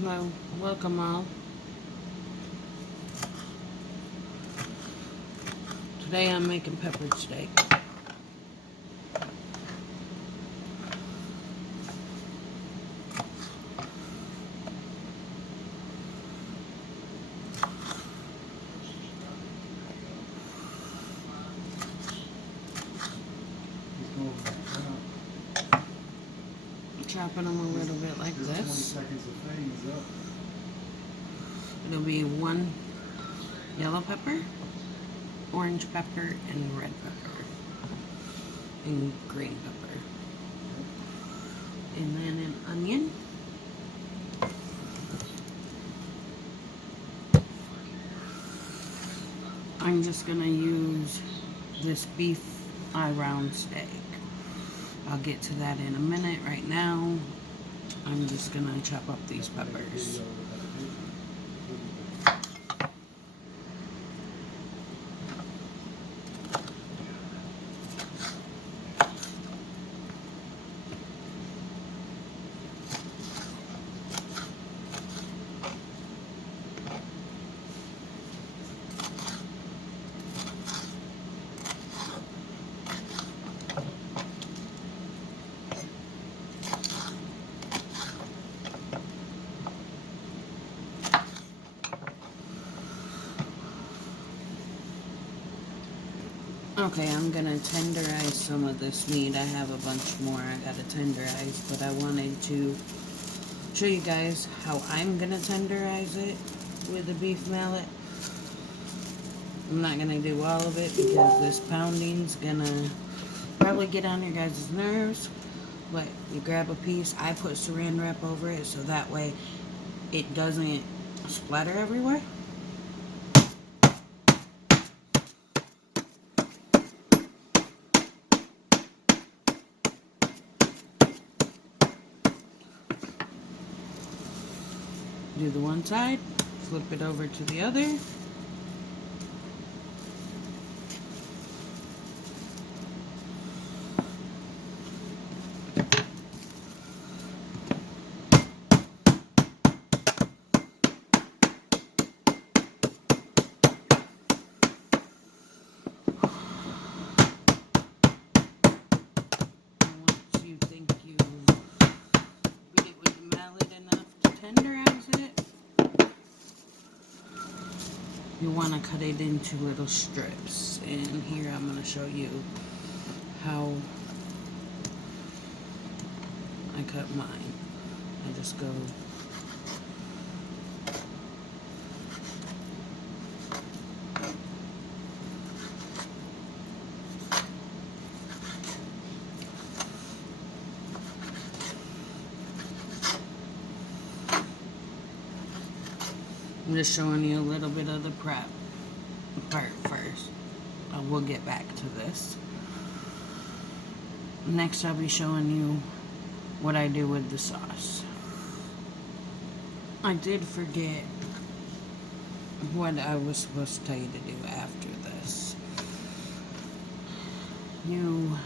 Hello, welcome all. Today I'm making peppered steak. Chopping them a little bit like this. It'll be one yellow pepper, orange pepper, and red pepper, and green pepper. And then an onion. I'm just gonna use this beef eye round steak. I'll get to that in a minute. Right now, I'm just gonna chop up these peppers. Okay, I'm gonna tenderize some of this meat. I have a bunch more I gotta tenderize, but I wanted to show you guys how I'm gonna tenderize it with the beef mallet. I'm not gonna do all of it because this pounding's gonna probably get on your guys' nerves. But you grab a piece, I put saran wrap over it so that way it doesn't splatter everywhere. Do the one side, flip it over to the other. Once you think you beat it with the mallet enough to tenderize it, you want to cut it into little strips. And here I'm going to show you how I cut mine. I just go I'm just showing you a little bit of the prep part first. We'll get back to this. Next I'll be showing you what I do with the sauce. I did forget what I was supposed to tell you to do after this. You'll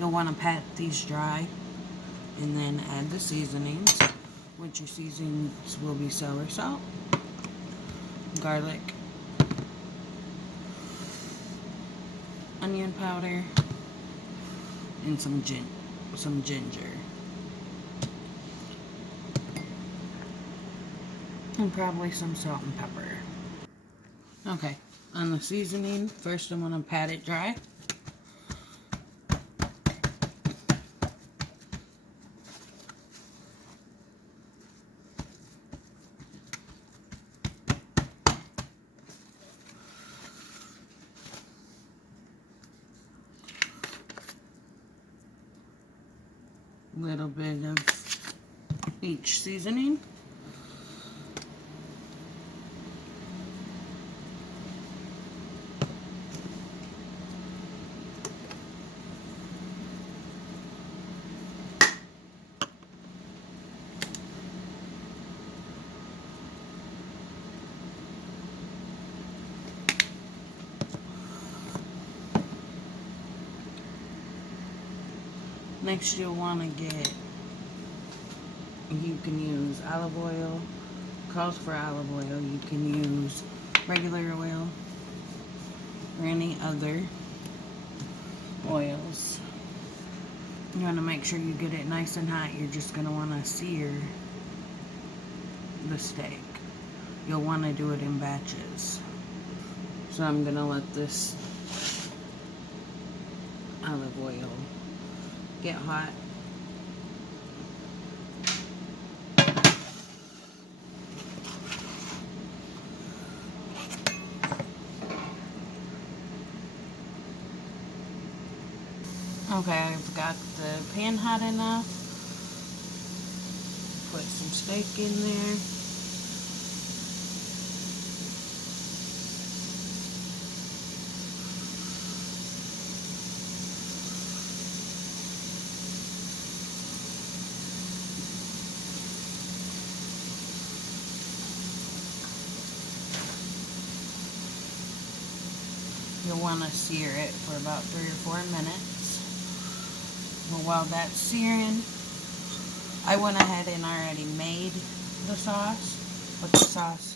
want to pat these dry and then add the seasonings, which your seasonings will be celery salt, garlic, onion powder, and some ginger. And probably some salt and pepper. Okay, on the seasoning, first I'm going to pat it dry. Little bit of each seasoning. Next you'll want to get You can use olive oil, calls for olive oil. You can use regular oil or any other oils. You want to make sure you get it nice and hot. You're just going to want to sear the steak. You'll want to do it in batches. So I'm going to let this olive oil get hot. Okay, I've got the pan hot enough. Put some steak in there. You'll want to sear it for about 3 or 4 minutes. Well, while that's searing, I went ahead and already made the sauce. With the sauce,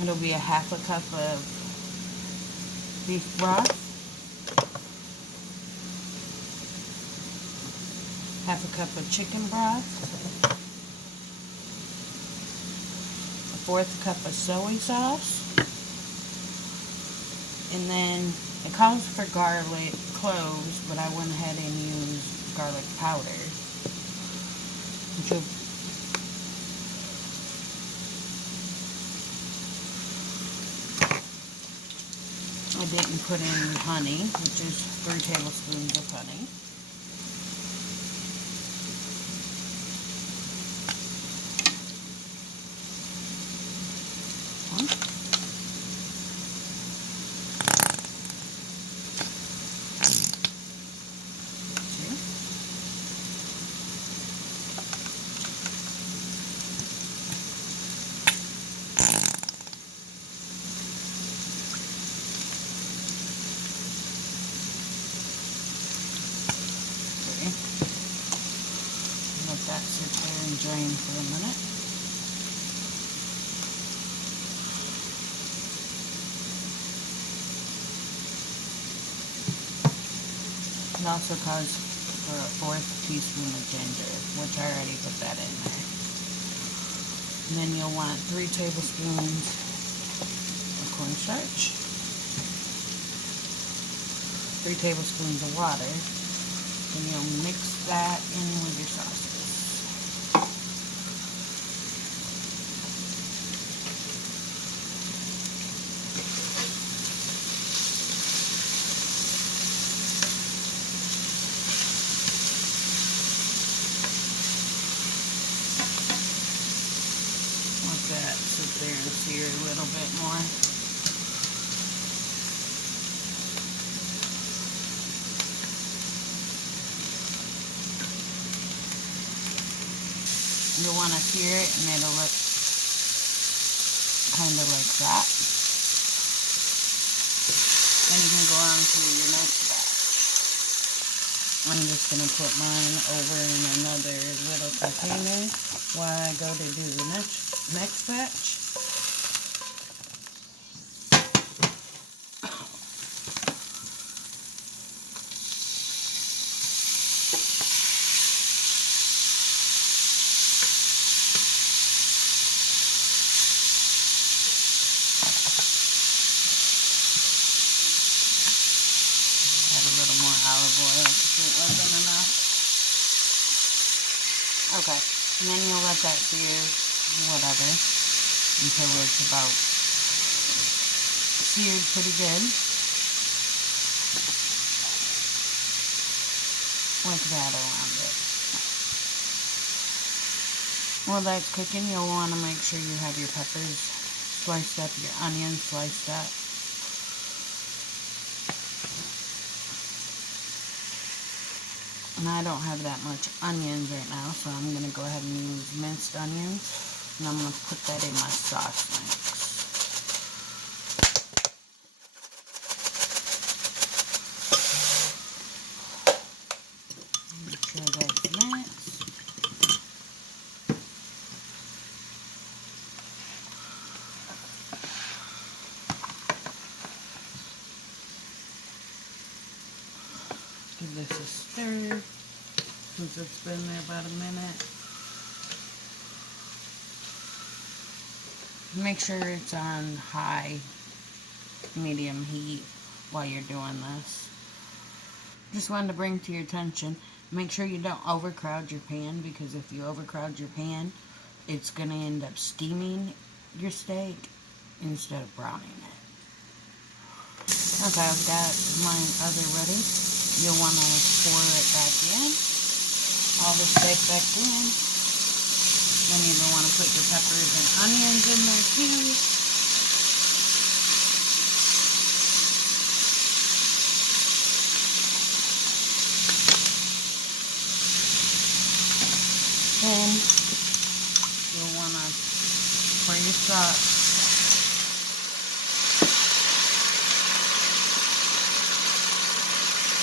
it'll be a half a cup of beef broth, half a cup of chicken broth, a 1/4 cup of soy sauce, and then it calls for garlic cloves, but I went ahead and used garlic powder. I didn't put in honey, which is 3 tablespoons of honey. Let that sit there and drain for a minute. It also calls for a 1/4 teaspoon of ginger, which I already put that in there. And then you'll want 3 tablespoons of cornstarch, 3 tablespoons of water, and you'll mix that in with your sauces. Let that sit there and sear a little bit more. You'll want to sear it and it'll look kind of like that. Then you can go on to your next batch. I'm just going to put mine over in another little container while I go to do the next batch. Olive oil because it wasn't enough. Okay, and then you'll let that sear, whatever, until it's about seared pretty good. Like that around it. While that's cooking, you'll want to make sure you have your peppers sliced up, your onions sliced up. And I don't have that much onions right now, so I'm going to go ahead and use minced onions. And I'm going to put that in my sauce mix. So I got that. Give this a stir since it's been there about a minute. Make sure it's on high, medium heat while you're doing this. Just wanted to bring to your attention, make sure you don't overcrowd your pan, because if you overcrowd your pan, it's going to end up steaming your steak instead of browning it. Okay, I've got my other ready. You'll want to pour it back in, all the steak back in. Then you're going to want to put your peppers and onions in there too. Then you'll want to pour your sauce.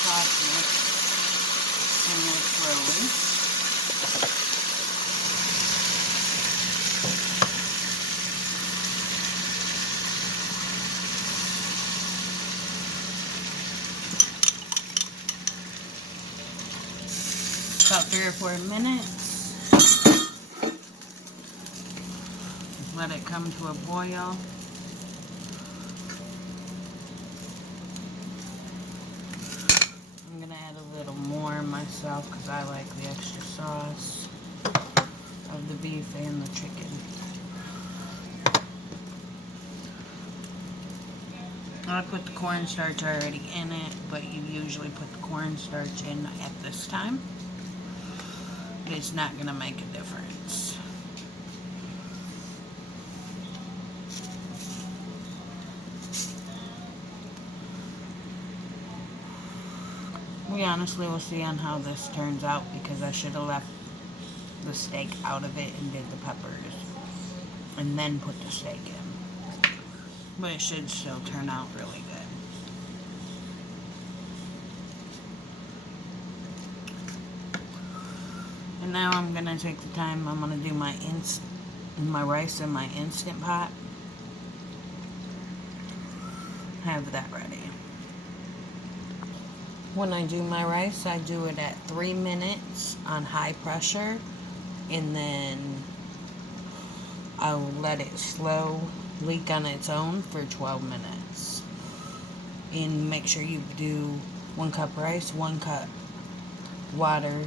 Soften it and mix slowly. About 3 or 4 minutes. Let it come to a boil. I'm going to add a little more myself because I like the extra sauce of the beef and the chicken. I put the cornstarch already in it, but you usually put the cornstarch in at this time. It's not going to make a difference. We honestly will see on how this turns out, because I should have left the steak out of it and did the peppers and then put the steak in. But it should still turn out really good. And now I'm going to take the time, I'm going to do my rice in my Instant Pot. Have that ready. When I do my rice, I do it at 3 minutes on high pressure, and then I'll let it slow leak on its own for 12 minutes. And make sure you do 1 cup rice, 1 cup water,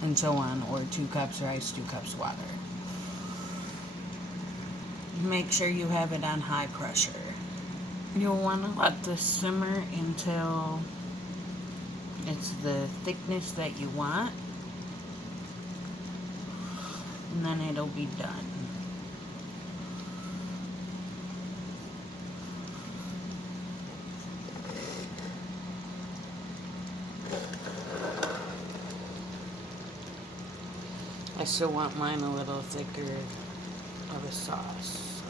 and so on, or 2 cups rice, 2 cups water. Make sure you have it on high pressure. You'll want to let this simmer until it's the thickness that you want, and then it'll be done. I still want mine a little thicker of a sauce,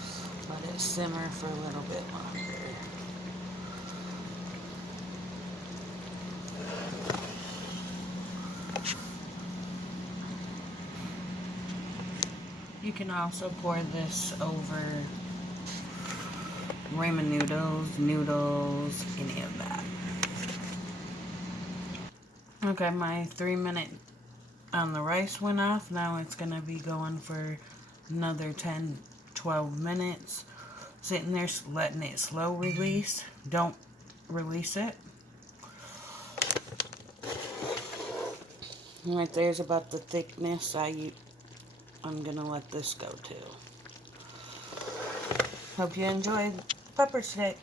so let it simmer for a little bit longer. You can also pour this over ramen noodles, any of that. Okay, my 3 minute on the rice went off. Now it's going to be going for another 10-12 minutes. Sitting there letting it slow release. Don't release it. Right there's about the thickness I'm going to let this go too. Hope you enjoyed pepper steak.